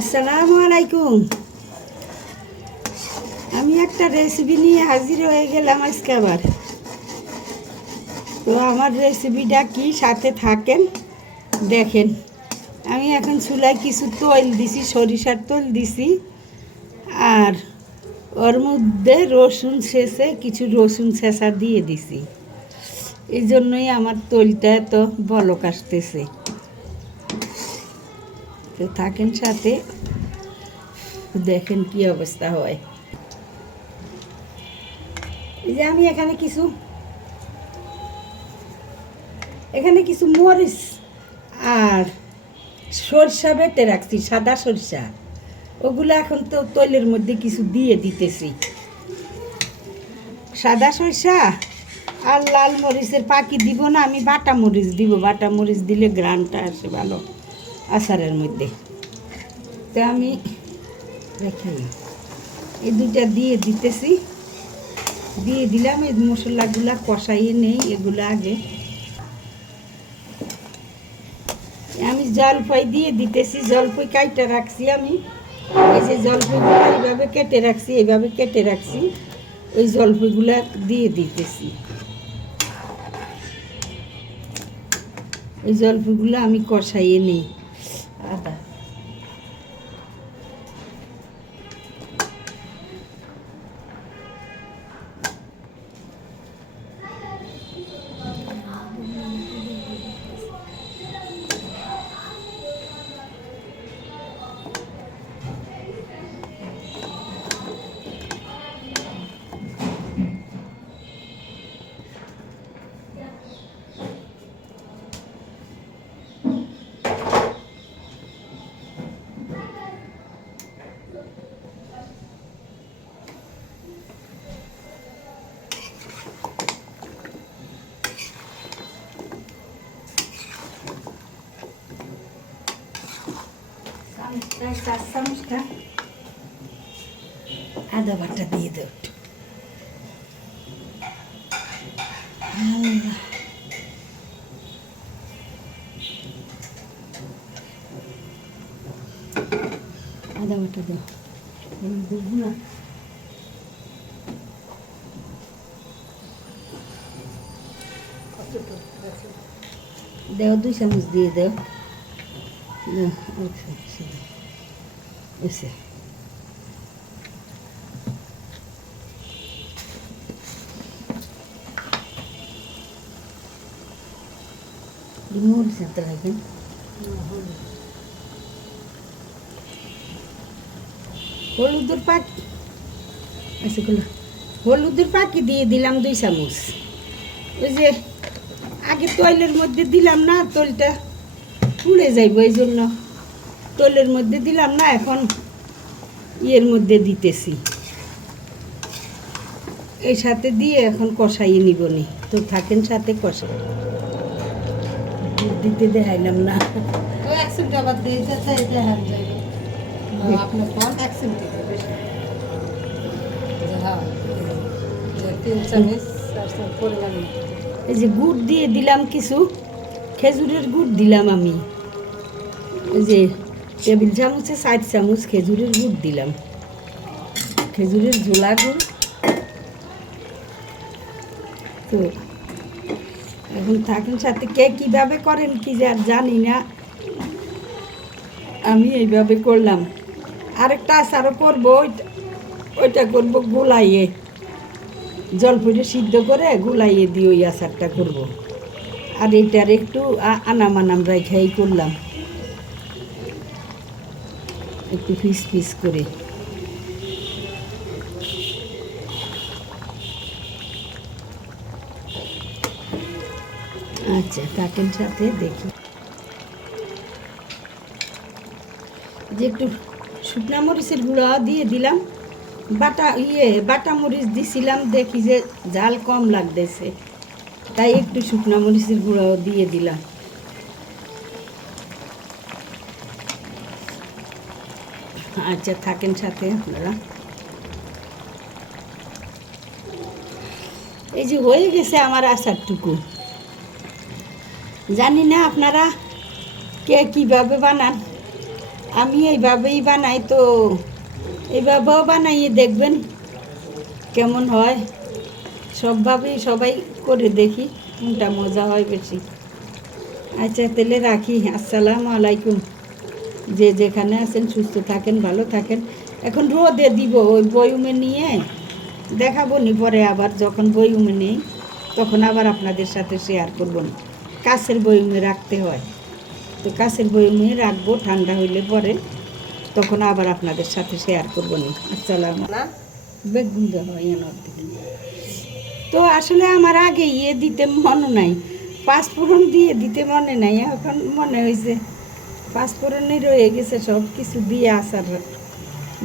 আসসালামু আলাইকুম। আমি একটা রেসিপি নিয়ে হাজির হয়ে গেলাম আজকে আবার। তো আমার রেসিপিটা কি, সাথে থাকেন দেখেন। আমি এখন চুলায় কিছু তৈল দিছি, সরিষার তেল দিছি, আর ওর মধ্যে রসুন ছেঁচে কিছু রসুন ছেঁচা দিয়ে দিছি। এই জন্যই আমার তৈলটা এত বলক আসতেছে। তো থাকেন সাথে, দেখেন কি অবস্থা হয়। এই যে আমি এখানে কিছু মরিচ আর সরষা বেটে রাখছি, সাদা সরষা। ওগুলো এখন তো তৈলের মধ্যে কিছু দিয়ে দিতেছি। সাদা সরষা আর লাল মরিচের পাখি দিব না, আমি বাটা মরিচ দিব। বাটা মরিচ দিলে গ্রানটা আসে ভালো আচারের মধ্যে। তো আমি রেখে এই দুইটা দিয়ে দিতেছি। দিয়ে দিলাম। এই মশলাগুলা কষাইয়ে নেই এগুলো আগে। আমি জলপাই দিয়ে দিতেছি। জলপাই কাইটা রাখছি আমি। এই যে জলপাইগুলো এইভাবে কেটে রাখছি, এইভাবে কেটে রাখছি। ওই জলপাইগুলা দিয়ে দিতেছি। ওই জলপাইগুলো আমি কষাইয়ে নেই। আদা চার চামচটা আদা বাটা দিয়ে দেব। আদা বাটা দেব না। দেও 2 চামচ দিয়ে দেও। এসে মরিচ আনতে লাগবে। হলুদের পাখি আছে, হলুদের পাখি দিয়ে দিলাম 2 চামচ। ওই যে আগে তৈলের মধ্যে দিলাম না, তৈলটা পুড়ে যাইব, এই জন্য তৈলের মধ্যে দিলাম না। এখন ইয়ের মধ্যে দিতেছি, এই সাথে দিয়ে এখন কষাইয়ে নিব নি। তো থাকেন সাথে কষা দিতে দেখাইলাম না। আবার দিয়ে দেখান যাবে আপনার কোন অ্যাকসেন্ট বেশি। হ্যাঁ, 3 চামচ পরিমাণ। এই যে গুড় দিয়ে দিলাম, কিছু খেজুরের গুড় দিলাম আমি। এই যে টেবিল চামচে 4 চামচ খেজুরের গুড় দিলাম, খেজুরের ঝোলা গুড়। তো এখন থাকেন সাথে। কে কীভাবে করেন কি আর জানি না, আমি এইভাবে করলাম। আরেকটা আচারও করবো, ওইটা করবো গোলাইয়ে, জলপাইটা সিদ্ধ করে গোলাইয়ে দিয়ে ওই আচারটা করবো। আর এটার একটু আনাম রাখাই করলাম, একটু পিস পিস করে। আচ্ছা থাকেন সাথে দেখি। যে একটু শুকনা মরিচের গুঁড়া দিয়ে দিলাম। বাটা মরিচ দিছিলাম, দেখি যে ঝাল কম লাগতেছে, তাই একটু শুকনা মরিচের গুঁড়াও দিয়ে দিলাম। আচ্ছা থাকেন সাথে আপনারা। এই যে হয়ে গেছে আমার আচারটুকু। জানি না আপনারা কে কীভাবে বানান, আমি এইভাবেই বানাই, তো এইভাবেও বানাইয়ে দেখবেন কেমন হয়। সবভাবেই সবাই করে দেখি কোনটা মজা হয় বেশি। আচ্ছা তাহলে রাখি, আসসালামু আলাইকুম। যে যেখানে আছেন সুস্থ থাকেন, ভালো থাকেন। এখন রোদে দিব, ওই বয়ুমে নিয়ে দেখাবো নি পরে, আবার যখন বয়ুমে নেই তখন আবার আপনাদের সাথে শেয়ার করবো না। কাছের বয়ুমে রাখতে হয়, তো কাছের বয়ুমে রাখবো, ঠান্ডা হইলে পরে তখন আবার আপনাদের সাথে শেয়ার করবো না। আসসালাম না বেগুন দেওয়া হয় এর দিকে। তো আসলে আমার আগে দিতে মনে নাই, পাঁচফোড়ন দিয়ে দিতে মনে নাই, এখন মনে হয়েছে পাঁচফোড়নই রয়ে গেছে, সব কিছু দিয়ে আচার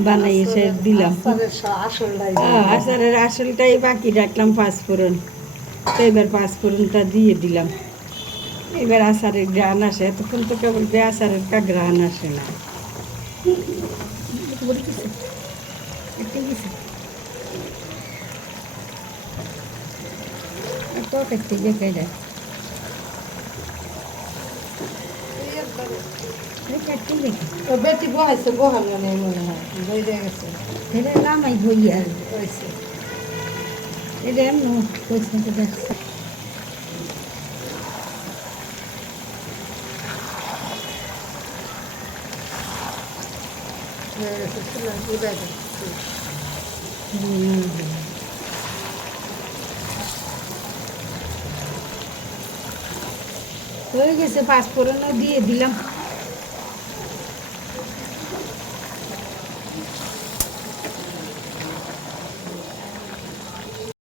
বানাই এসে দিলাম। আচারের আসলটাই বাকি রাখলাম পাঁচফোড়ন, তো এবার পাঁচফোড়নটা দিয়ে দিলাম। এবার আচারের গ্রান আসে, এতক্ষণ তো কেবল আচারের কা গ্রান আসে না। কাটতে দেখে যায় কাটতে দেখে বেটি বহাইছে বহানো নেই মনে হয়, বই দিয়ে গেছে। এটা লামাই বই আর এটা এমন পয়সা যাচ্ছে। হয়ে গেছে, পাঁচফোড়নও দিয়ে দিলাম।